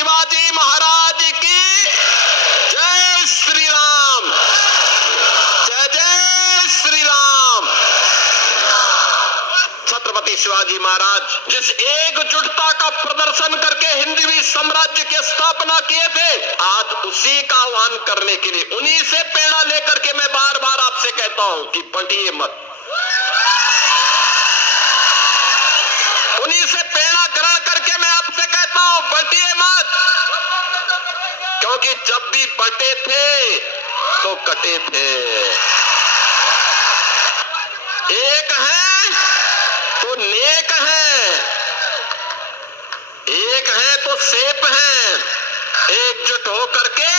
शिवाजी महाराज की जय श्री राम। जय जय श्री राम। छत्रपति शिवाजी महाराज जिस एकजुटता का प्रदर्शन करके हिंदवी साम्राज्य की स्थापना किए थे, आज उसी का आह्वान करने के लिए, उन्हीं से प्रेरणा लेकर के मैं बार बार आपसे कहता हूं कि बंटिए मत। उन्हीं से प्रेरणा ग्रहण करके मैं आपसे कहता हूं बंटिए मत, क्योंकि जब भी बटे थे तो कटे थे। एक है तो नेक है, एक है तो सेफ है। एकजुट होकर के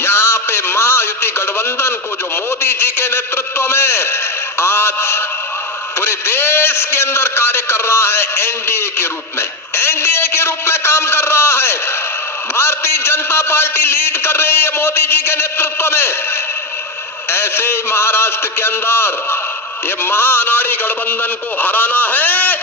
यहां पे महायुति गठबंधन को, जो मोदी जी के नेतृत्व में आज पूरे देश के अंदर कार्य कर रहा है, एनडीए के रूप में, एनडीए के रूप में काम कर रहा है। भारतीय जनता पार्टी लीड कर रही है मोदी जी के नेतृत्व में। ऐसे ही महाराष्ट्र के अंदर ये महाअनाड़ी गठबंधन को हराना है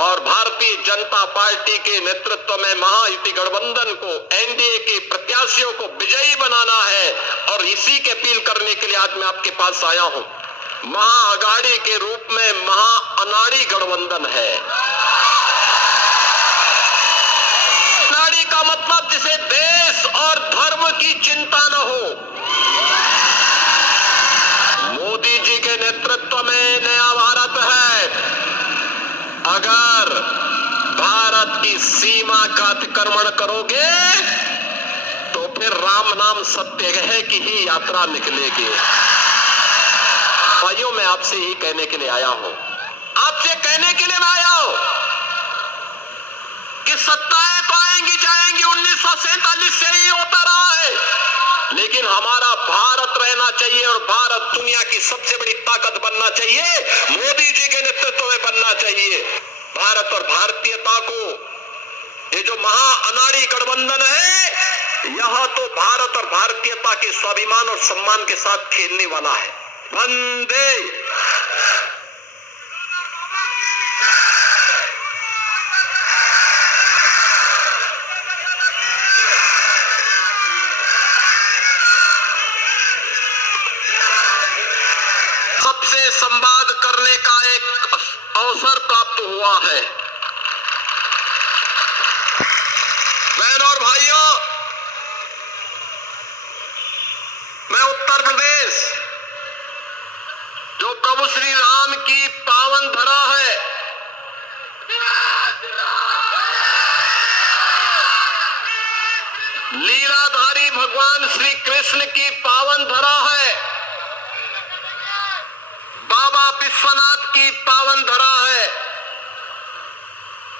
और भारतीय जनता पार्टी के नेतृत्व में महायुति गठबंधन को, एनडीए के प्रत्याशियों को विजयी बनाना है। और इसी के अपील करने के लिए आज मैं आपके पास आया हूं। महाअघाड़ी के रूप में महाअनाड़ी गठबंधन है। अनाड़ी का मतलब जिसे देश और धर्म की चिंता न हो। मोदी जी के नेतृत्व में नया भारत है। अगर भारत की सीमा का अतिक्रमण करोगे तो फिर राम नाम सत्य है की ही यात्रा निकलेगी। भाइयों, मैं आपसे ही कहने के लिए आया हूं, आपसे कहने के लिए मैं आया हूं कि सत्ताएं तो आएंगी जाएंगी, 1947 से ही होता रहा है, लेकिन हमारा भारत रहना चाहिए और भारत दुनिया की सबसे बड़ी ताकत बनना चाहिए, मोदी जी के नेतृत्व में बनना चाहिए। भारत और भारतीयता को, ये जो महाअनाड़ी गठबंधन है, यह तो भारत और भारतीयता के स्वाभिमान और सम्मान के साथ खेलने वाला है। वंदे सबसे संवाद करने का एक अवसर प्राप्त हुआ है। बहनों और भाइयों, मैं उत्तर प्रदेश, जो प्रभु श्री राम की पावन धरा है, लीलाधारी भगवान श्री कृष्ण की पावन धरा है, बाबा विश्वनाथ की पावन धरा है।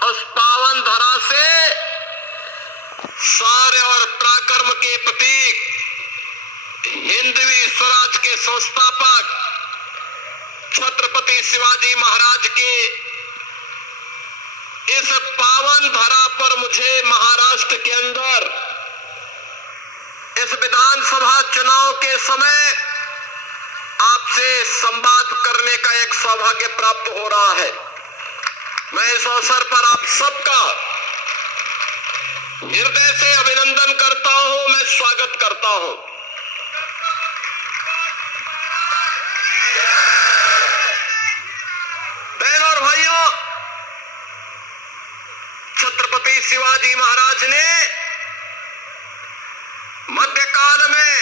उस पावन धरा से शौर्य और पराक्रम के प्रतीक, हिंदवी स्वराज के संस्थापक छत्रपति शिवाजी महाराज के इस पावन धरा पर मुझे महाराष्ट्र के अंदर इस विधानसभा चुनाव के समय आपसे संवाद करने का एक सौभाग्य प्राप्त हो रहा है। मैं इस अवसर पर आप सबका हृदय से अभिनंदन करता हूं, मैं स्वागत करता हूं। बहनों और भाइयों, छत्रपति शिवाजी महाराज ने मध्यकाल में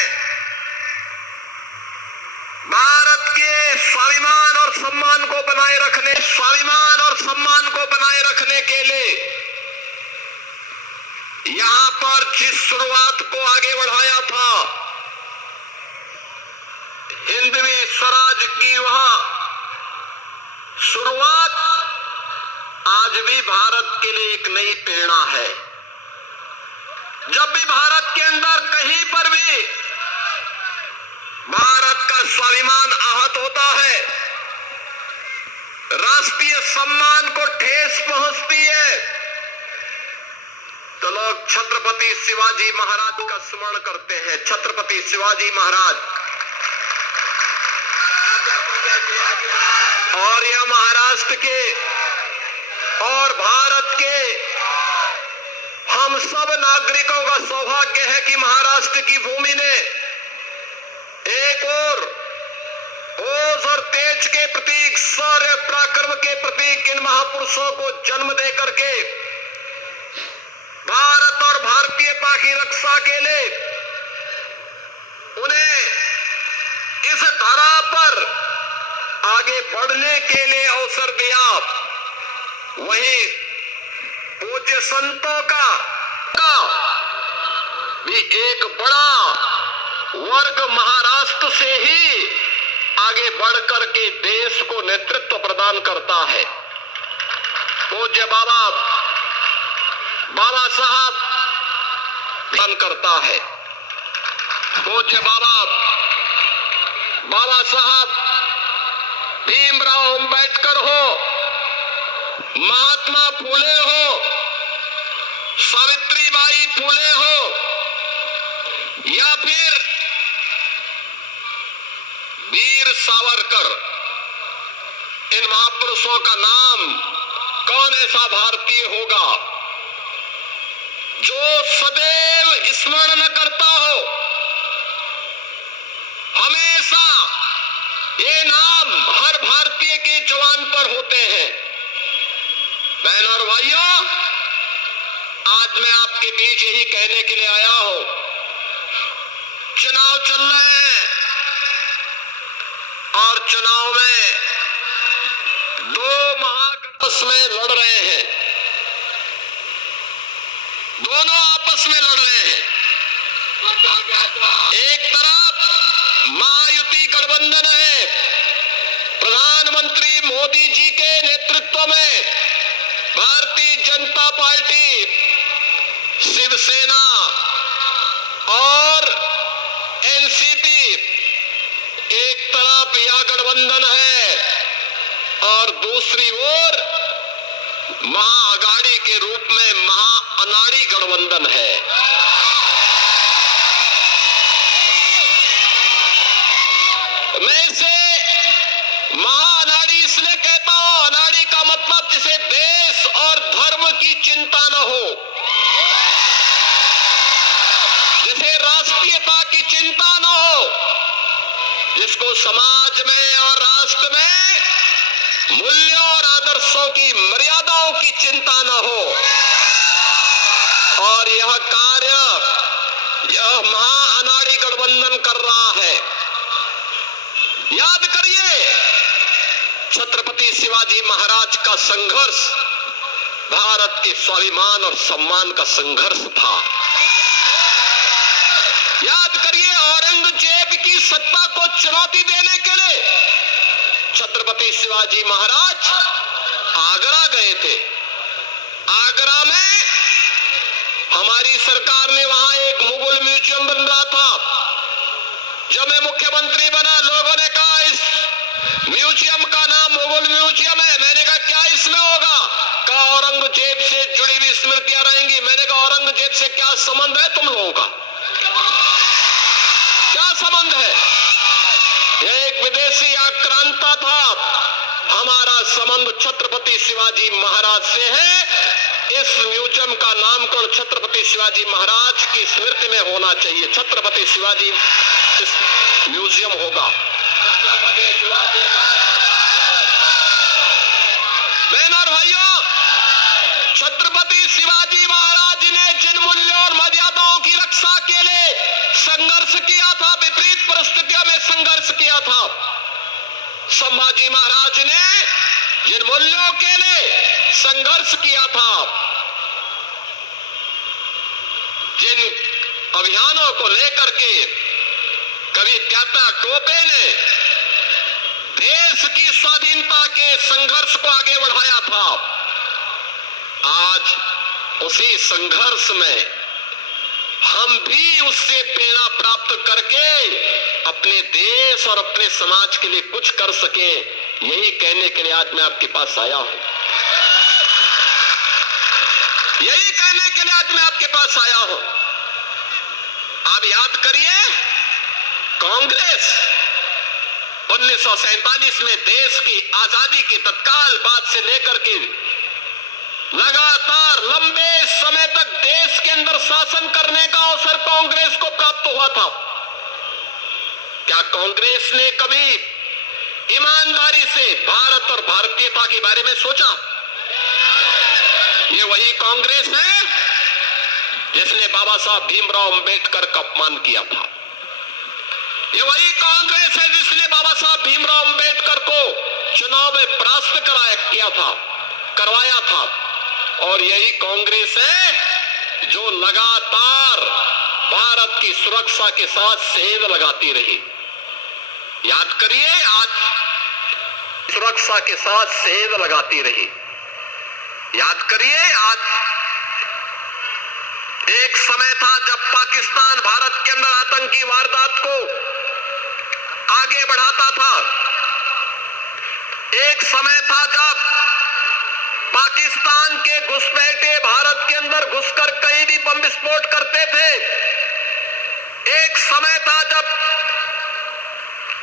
भारत के स्वाभिमान और सम्मान को बनाए रखने के लिए यहां पर जिस शुरुआत को आगे बढ़ाया था, हिंदवी स्वराज की वह शुरुआत आज भी भारत के लिए एक नई प्रेरणा है। जब भी भारत के अंदर कहीं पर भी भारत का स्वाभिमान आहत होता है, राष्ट्रीय सम्मान को ठेस पहुंचती है, तो लोग छत्रपति शिवाजी महाराज का स्मरण करते हैं। छत्रपति शिवाजी महाराज, और यह महाराष्ट्र के और भारत के हम सब नागरिकों का सौभाग्य है कि महाराष्ट्र की भूमि ने एक और ओज और तेज के प्रतीक, शौर्य पराक्रम के प्रतीक इन महापुरुषों को जन्म दे करके भारत और भारतीयता की रक्षा के लिए उन्हें इस धरा पर आगे बढ़ने के लिए अवसर दिया। वहीं पूज्य संतों का भी एक बड़ा वर्ग महाराष्ट्र से ही आगे बढ़कर के देश को नेतृत्व प्रदान करता है। पूज्य बाबा साहब प्रदान करता है। पूज्य बाबा साहब भीमराव अंबेडकर हो, महात्मा फूले हो, सावित्रीबाई फूले हो, या फिर वीर सावरकर, इन महापुरुषों का नाम कौन ऐसा भारतीय होगा जो सदैव स्मरण करता हो। हमेशा ये नाम हर भारतीय के जवान पर होते हैं। बहनों और भाइयों, आज मैं आपके बीच यही कहने के लिए आया हूं, चुनाव चल रहे हैं और चुनाव में दो महागठबंधन में लड़ रहे हैं, दोनों आपस में लड़ रहे हैं। एक तरफ महायुति गठबंधन है, प्रधानमंत्री मोदी जी के नेतृत्व में भारतीय जनता पार्टी, शिवसेना और एनसीपी, एक तरफ यह गठबंधन है और दूसरी ओर महाअघाड़ी के रूप में महाअनाड़ी गठबंधन है। मैं इसे महाअनाड़ी इसलिए कहता हूं, अनाड़ी का मतलब जिसे देश और धर्म की चिंता न हो, जिसे राष्ट्रीयता की चिंता न हो, जिसको समाज में और राष्ट्र में मूल्यों और आदर्शों की मर्यादाओं की चिंता न हो। और यह कार्य यह महाअनाड़ी गठबंधन कर रहा है। याद करिए, छत्रपति शिवाजी महाराज का संघर्ष भारत के स्वाभिमान और सम्मान का संघर्ष था। याद करिए, औरंगजेब की सत्ता को चुनौती देने के लिए छत्रपति शिवाजी महाराज आगरा गए थे। आगरा में हमारी सरकार ने वहां एक मुगल म्यूजियम बन रहा था। जब मैं मुख्यमंत्री बना, लोगों ने कहा इस म्यूजियम का नाम मुगल म्यूजियम है। मैंने कहा क्या इसमें होगा? कहा औरंगजेब से जुड़ी हुई स्मृतियां रहेंगी। मैंने कहा औरंगजेब से क्या संबंध है तुम लोगों का? क्या संबंध है? यह एक विदेशी आक्रांता था। हमारा संबंध छत्रपति शिवाजी महाराज से है। इस म्यूजियम का नामकरण छत्रपति शिवाजी महाराज की स्मृति में होना चाहिए। छत्रपति शिवाजी इस म्यूजियम होगा। बहनों और भाइयों, छत्रपति शिवाजी महाराज ने जिन मूल्यों और मर्यादाओं की रक्षा के लिए संघर्ष किया था, विपरीत परिस्थितियों में संघर्ष किया था, संभाजी महाराज ने जिन मूल्यों के लिए संघर्ष किया था, जिन अभियानों को लेकर के कवि त्याता टोपे ने देश की स्वाधीनता के संघर्ष को आगे बढ़ाया था, आज उसी संघर्ष में हम भी उससे प्रेरणा प्राप्त करके अपने देश और अपने समाज के लिए कुछ कर सके, यही कहने के लिए आज मैं आपके पास आया हूं। यही कहने के लिए आज मैं आपके पास आया हूं। आप याद करिए, कांग्रेस 1947 में देश की आजादी के तत्काल बाद से लेकर के लगातार लंबे समय तक देश शासन करने का अवसर कांग्रेस को प्राप्त हुआ था। क्या कांग्रेस ने कभी ईमानदारी से भारत और भारतीयता के बारे में सोचा? ये वही कांग्रेस है जिसने बाबा साहब भीमराव अंबेडकर का अपमान किया था। ये वही कांग्रेस है जिसने बाबा साहब भीमराव अंबेडकर को चुनाव में परास्त करवाया था। और यही कांग्रेस है जो लगातार भारत की सुरक्षा के साथ सेंध लगाती रही। याद करिए, आज सुरक्षा के साथ सेंध लगाती रही। याद करिए, आज एक समय था जब पाकिस्तान भारत के अंदर आतंकी वारदात को आगे बढ़ाता था। एक समय था जब पाकिस्तान के घुसपैठे भारत के अंदर घुसकर कहीं भी बम विस्फोट करते थे। एक समय था जब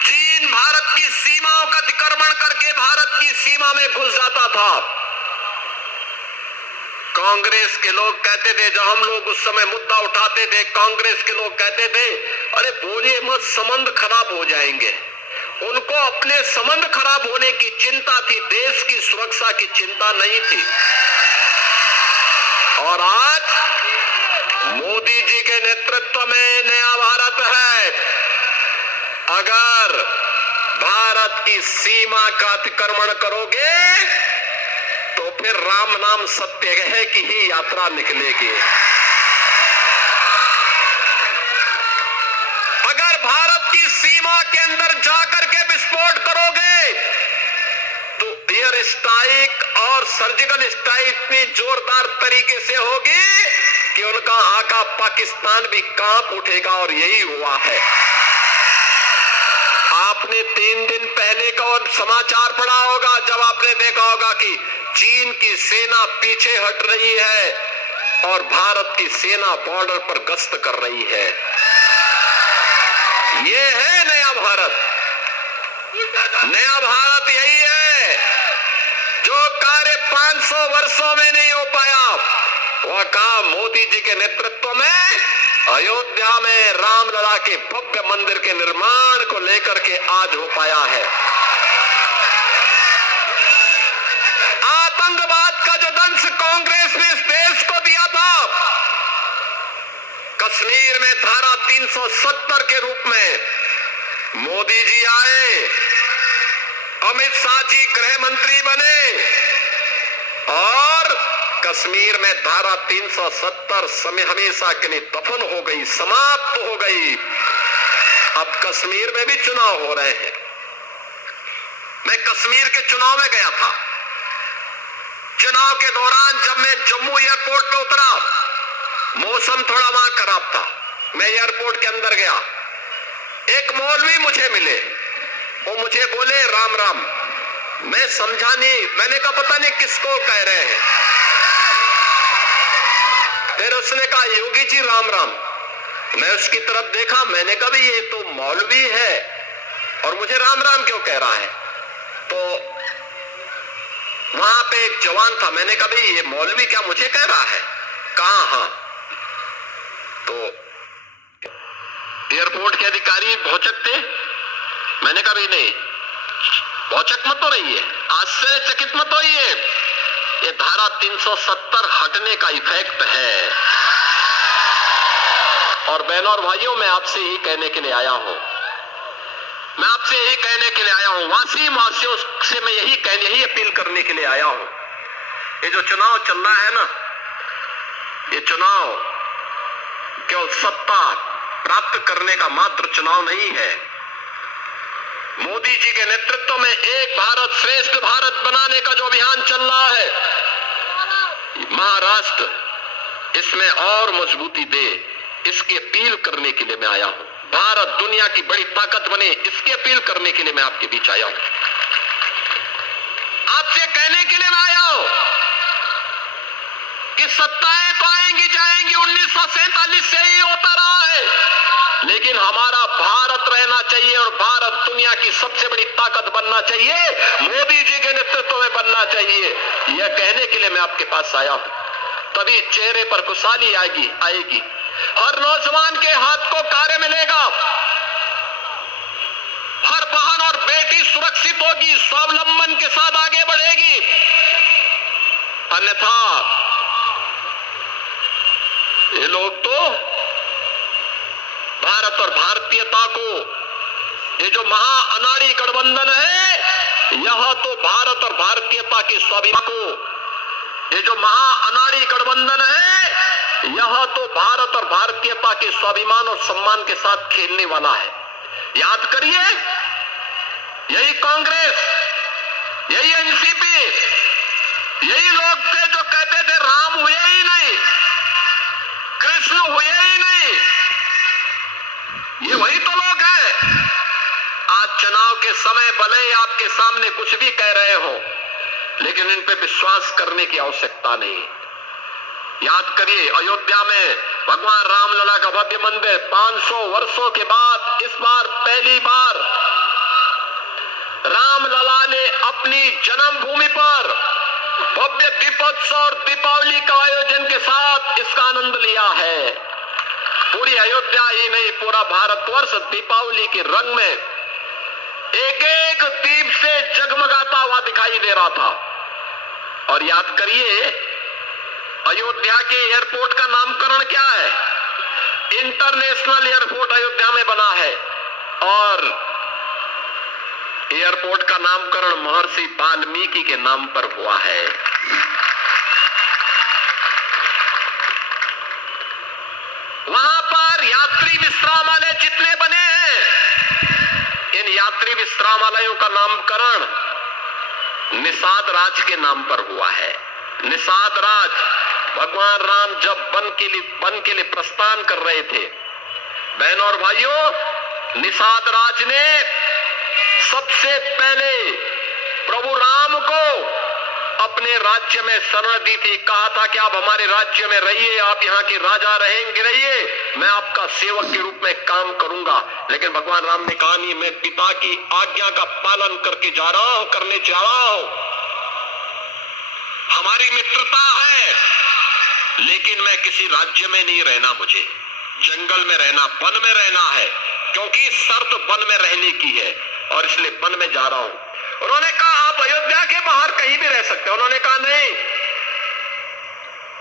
चीन भारत की सीमाओं का अतिक्रमण करके भारत की सीमा में घुस जाता था। कांग्रेस के लोग कहते थे, जब हम लोग उस समय मुद्दा उठाते थे, कांग्रेस के लोग कहते थे, अरे बोलिए मत, संबंध खराब हो जाएंगे। उनको अपने संबंध खराब होने की चिंता थी, देश की सुरक्षा की चिंता नहीं थी। और आज मोदी जी के नेतृत्व में नया भारत है। अगर भारत की सीमा का अतिक्रमण करोगे तो फिर राम नाम सत्याग्रह की ही यात्रा निकलेगी। अगर भारत की सीमा के अंदर जाकर के विस्फोट करोगे तो एयर स्ट्राइक और सर्जिकल स्ट्राइक इतनी जोरदार तरीके से होगी कि उनका आका पाकिस्तान भी कांप उठेगा। और यही हुआ है। आपने 3 दिन पहले का और समाचार पढ़ा होगा, जब आपने देखा होगा कि चीन की सेना पीछे हट रही है और भारत की सेना बॉर्डर पर गश्त कर रही है। ये है नया भारत। नया भारत यही है जो कार्य 500 वर्षों में नहीं हो पाया, वह काम मोदी जी के नेतृत्व में अयोध्या में रामलला के भव्य मंदिर के निर्माण को लेकर के आज हो पाया है। आतंकवाद का जो दंश कांग्रेस ने इस देश को दिया था, कश्मीर में धारा 370 के रूप में मोदी जी आए, अमित शाह जी गृह मंत्री बने और कश्मीर में धारा 370 समय हमेशा के लिए दफन हो गई, समाप्त हो गई। अब कश्मीर में भी चुनाव हो रहे हैं। मैं कश्मीर के चुनाव में गया था। चुनाव के दौरान जब मैं जम्मू एयरपोर्ट पे उतरा, मौसम थोड़ा वहां खराब था। मैं एयरपोर्ट के अंदर गया, एक मौलवी मुझे मिले, वो मुझे बोले राम राम। मैं समझा नहीं, मैंने कहा पता नहीं किसको कह रहे हैं। फिर उसने कहा योगी जी राम राम। मैं उसकी तरफ देखा, मैंने कहा ये तो मौलवी है और मुझे राम राम क्यों कह रहा है। तो वहां पे एक जवान था, मैंने कहा ये मौलवी क्या मुझे कह रहा है? कहा हाँ। तो एयरपोर्ट के अधिकारी भौचक थे। मैंने कहा नहीं, भौचक मत हो रही है, आश्चर्यचकित मत होइए, ये धारा 370 हटने का इफेक्ट है। और बहनों और भाइयों, मैं आपसे यही कहने के लिए आया हूं, मैं आपसे यही कहने के लिए आया हूं, वासियों से मैं यही अपील करने के लिए आया हूं। ये जो चुनाव चल रहा है ना, ये चुनाव केवल सत्ता प्राप्त करने का मात्र चुनाव नहीं है। मोदी जी के नेतृत्व में एक भारत श्रेष्ठ भारत बनाने का जो अभियान चल रहा है, महाराष्ट्र इसमें और मजबूती दे, इसकी अपील करने के लिए मैं आया हूं। भारत दुनिया की बड़ी ताकत बने, इसकी अपील करने के लिए मैं आपके बीच आया हूं। आपसे कहने के लिए मैं आया हूं कि सत्ताएं तो आएंगी जाएंगी, 1947 से ही होता रहा है, लेकिन हमारा भारत रहना चाहिए और भारत दुनिया की सबसे बड़ी ताकत बनना चाहिए, मोदी जी के नेतृत्व में बनना चाहिए। यह कहने के लिए मैं आपके पास आया हूं। तभी चेहरे पर खुशहाली आएगी। हर नौजवान के हाथ को कार्य मिलेगा, हर बहन और बेटी सुरक्षित होगी, स्वावलंबन के साथ आगे बढ़ेगी। अन्यथा ये लोग तो भारत और भारतीयता को, ये जो महाअनाड़ी गठबंधन है, यह तो भारत और भारतीयता के स्वाभिमान को, ये जो महाअनाड़ी गठबंधन है, यह तो भारत और भारतीयता के स्वाभिमान और सम्मान के साथ खेलने वाला है। याद करिए, यही कांग्रेस, यही एनसीपी, यही लोग थे जो कहते थे राम हुए ही नहीं, कृष्ण हुए ही नहीं। ये वही तो लोग हैं। आज चुनाव के समय भले ही आपके सामने कुछ भी कह रहे हो, लेकिन इन पे विश्वास करने की आवश्यकता नहीं। याद करिए, अयोध्या में भगवान रामलला का भव्य मंदिर 500 वर्षों के बाद इस बार पहली बार रामलला ने अपनी जन्मभूमि पर भव्य दीपोत्सव और दीपावली का आयोजन के साथ इसका आनंद लिया है। पूरी अयोध्या ही नहीं, पूरा भारतवर्ष दीपावली के रंग में एक एक दीप से जगमगाता हुआ दिखाई दे रहा था। और याद करिए, अयोध्या के एयरपोर्ट का नामकरण क्या है? इंटरनेशनल एयरपोर्ट अयोध्या में बना है, और एयरपोर्ट का नामकरण महर्षि वाल्मीकि के नाम पर हुआ है। वहां पर यात्री विश्रामालय जितने बने हैं, इन यात्री विश्रामालयों का नामकरण निषाद राज के नाम पर हुआ है। निषाद राज, भगवान राम जब वन के लिए प्रस्थान कर रहे थे, बहनों और भाइयों, निषाद राज ने सबसे पहले प्रभु राम को अपने राज्य में शरण दी थी। कहा था कि आप हमारे राज्य में रहिए, आप यहाँ के राजा रहिए, मैं आपका सेवक के रूप में काम करूंगा। लेकिन भगवान राम ने कहा, नहीं, मैं पिता की आज्ञा का पालन करने जा रहा हूं। हमारी मित्रता है, लेकिन मैं किसी राज्य में नहीं रहना, मुझे जंगल में रहना, वन में रहना है, क्योंकि शर्त वन में रहने की है, और इसलिए वन में जा रहा हूं। उन्होंने कहा, आप अयोध्या के बाहर कहीं भी रह सकते हैं। उन्होंने कहा, नहीं,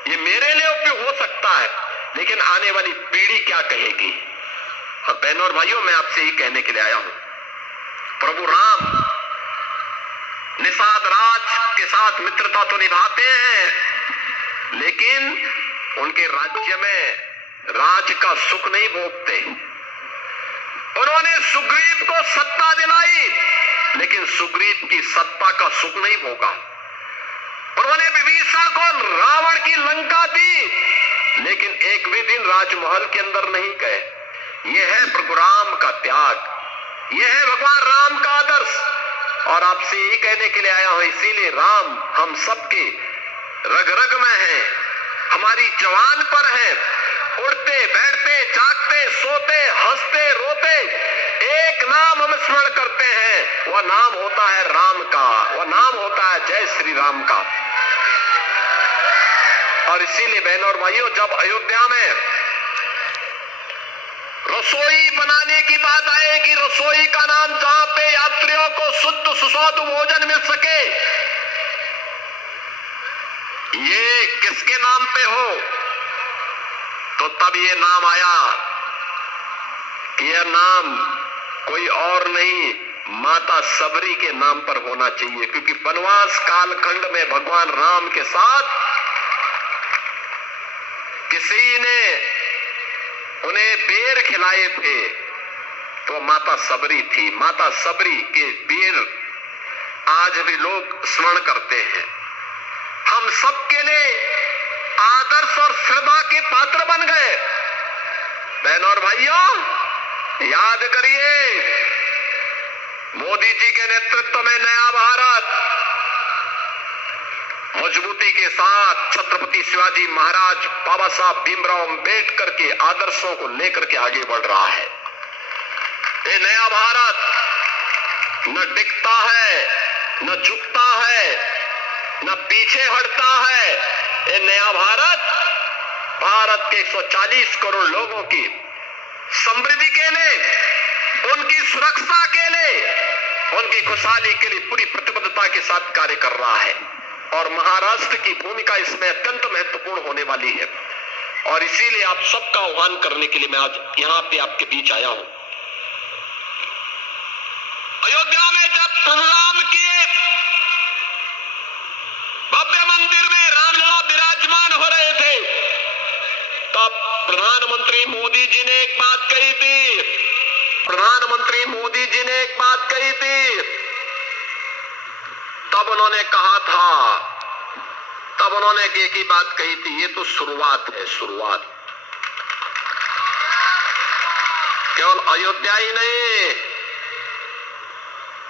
ये मेरे लिए उपयोग हो सकता है, लेकिन आने वाली पीढ़ी क्या कहेगी? अब बहनों और भाइयों, मैं आपसे ही कहने के लिए आया हूं, प्रभु राम निषाद राज के साथ मित्रता तो निभाते हैं, लेकिन उनके राज्य में राज का सुख नहीं भोगते। उन्होंने सुग्रीव को सत्ता दिलाई, लेकिन सुग्रीव की सत्ता का सुख नहीं भोगा। उन्होंने विभीषण को रावण की लंका दी, लेकिन एक भी दिन राजमहल के अंदर नहीं गए। यह है प्रभु राम का त्याग, यह है भगवान राम का आदर्श। और आपसे यही कहने के लिए आया हूं, इसीलिए राम हम सबके रग रग में है, हमारी जवान पर है। उड़ते बैठते जागते सोते हंसते रोते एक नाम हम स्मरण करते हैं, वह नाम होता है राम का, वह नाम होता है जय श्री राम का। और इसीलिए बहनों और भाइयों, जब अयोध्या में रसोई बनाने की बात आएगी, रसोई का नाम जहां पे यात्रियों को शुद्ध सुस्वादु भोजन मिल सके, ये किसके नाम पे हो? तो तब ये नाम आया कि यह नाम कोई और नहीं, माता सबरी के नाम पर होना चाहिए, क्योंकि वनवास कालखंड में भगवान राम के साथ किसी ने उन्हें बेर खिलाए थे, तो माता सबरी थी। माता सबरी के बेर आज भी लोग स्मरण करते हैं। हम सबके लिए आदर्श और श्रद्धा के पात्र बन गए। बहनों और भाइयों, याद करिए, मोदी जी के नेतृत्व में नया भारत मजबूती के साथ छत्रपति शिवाजी महाराज, बाबा साहब भीमराव अंबेडकर के आदर्शों को लेकर के आगे बढ़ रहा है। ये नया भारत न टिकता है, न झुकता है, न पीछे हटता है, ये नया भारत, भारत के 140 करोड़ लोगों की समृद्धि के लिए, उनकी सुरक्षा के लिए, उनकी खुशहाली के लिए पूरी प्रतिबद्धता के साथ कार्य कर रहा है। और महाराष्ट्र की भूमिका इसमें अत्यंत महत्वपूर्ण होने वाली है। और इसीलिए आप सबका आह्वान करने के लिए मैं आज यहां पे आपके बीच आया हूं। अयोध्या में जब प्रणाम किए, भव्य मंदिर में रामलला विराजमान हो रहे थे, तब प्रधानमंत्री मोदी जी ने एक बात कही थी। प्रधानमंत्री मोदी जी ने एक बात कही थी। तब उन्होंने कहा था, तब उन्होंने एक ही बात कही थी, ये तो शुरुआत है, शुरुआत। केवल अयोध्या ही नहीं,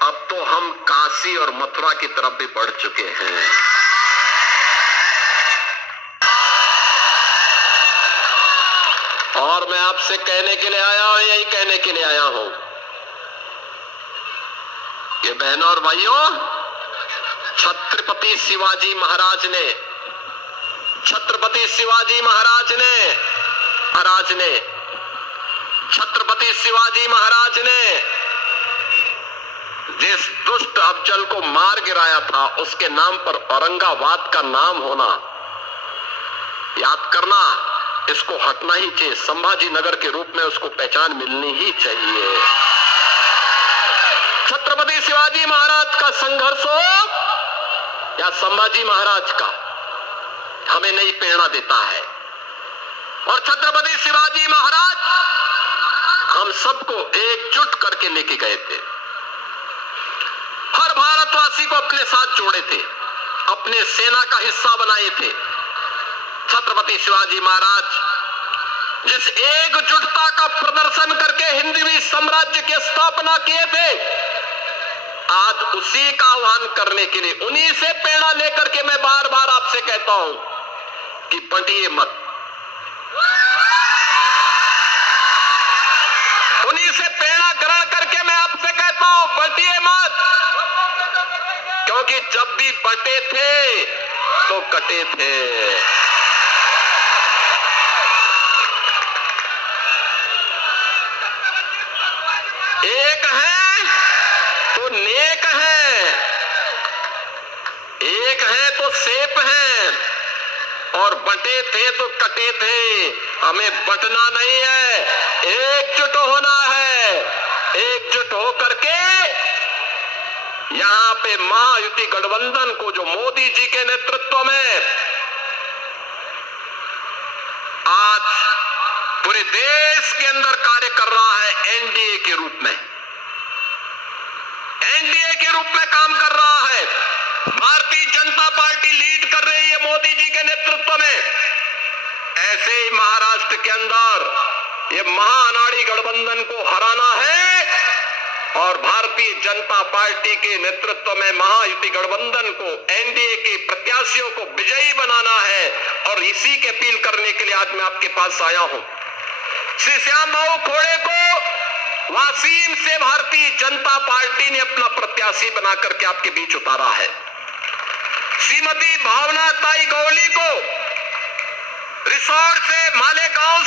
अब तो हम काशी और मथुरा की तरफ भी बढ़ चुके हैं। और मैं आपसे कहने के लिए आया हूं, यही कहने के लिए आया हूं, ये बहनों और भाइयों, छत्रपति शिवाजी महाराज ने, छत्रपति शिवाजी महाराज ने, छत्रपति शिवाजी महाराज ने जिस दुष्ट अफजल को मार गिराया था, उसके नाम पर औरंगाबाद का नाम होना, याद करना, इसको हटना ही चाहिए। संभाजी नगर के रूप में उसको पहचान मिलनी ही चाहिए। छत्रपति शिवाजी महाराज का संघर्ष हो या संभाजी महाराज का, हमें नई प्रेरणा देता है। और छत्रपति शिवाजी महाराज हम सबको एकजुट करके लेके गए थे, हर भारतवासी को अपने साथ जोड़े थे, अपने सेना का हिस्सा बनाए थे। छत्रपति शिवाजी महाराज जिस एकजुटता का प्रदर्शन करके हिंदवी साम्राज्य की स्थापना किए थे, आज उसी का आह्वान करने के लिए, उन्हीं से प्रेरणा लेकर के मैं बार बार आपसे कहता हूं कि बंटिए मत, उन्हीं से प्रेरणा ग्रहण करके मैं आपसे कहता हूं बंटिए मत, क्योंकि जब भी बंटे थे तो कटे थे। एक है तो नेक है, एक है तो सेफ है, और बंटे थे तो कटे थे। हमें बंटना नहीं है, एकजुट होना है। एकजुट होकर के यहां पे महायुति गठबंधन को, जो मोदी जी के नेतृत्व में आज पूरे देश के अंदर कार्य कर रहा है, एनडीए के रूप में, एनडीए के रूप में काम कर रहा है। भारतीय जनता पार्टी लीड कर रही है मोदी जी के नेतृत्व में। ऐसे ही महाराष्ट्र के अंदर ये महाअनाड़ी गठबंधन को हराना है और भारतीय जनता पार्टी के नेतृत्व में महायुति गठबंधन को, एनडीए के प्रत्याशियों को विजयी बनाना है। और इसी के अपील करने के लिए आज मैं आपके पास आया हूं। श्री श्याम बाबू खोड़े को वासीम से भारतीय जनता पार्टी ने अपना प्रत्याशी बना करके आपके बीच उतारा है। श्रीमती भावना ताई गौली को रिसोर्ट से, मालेगांव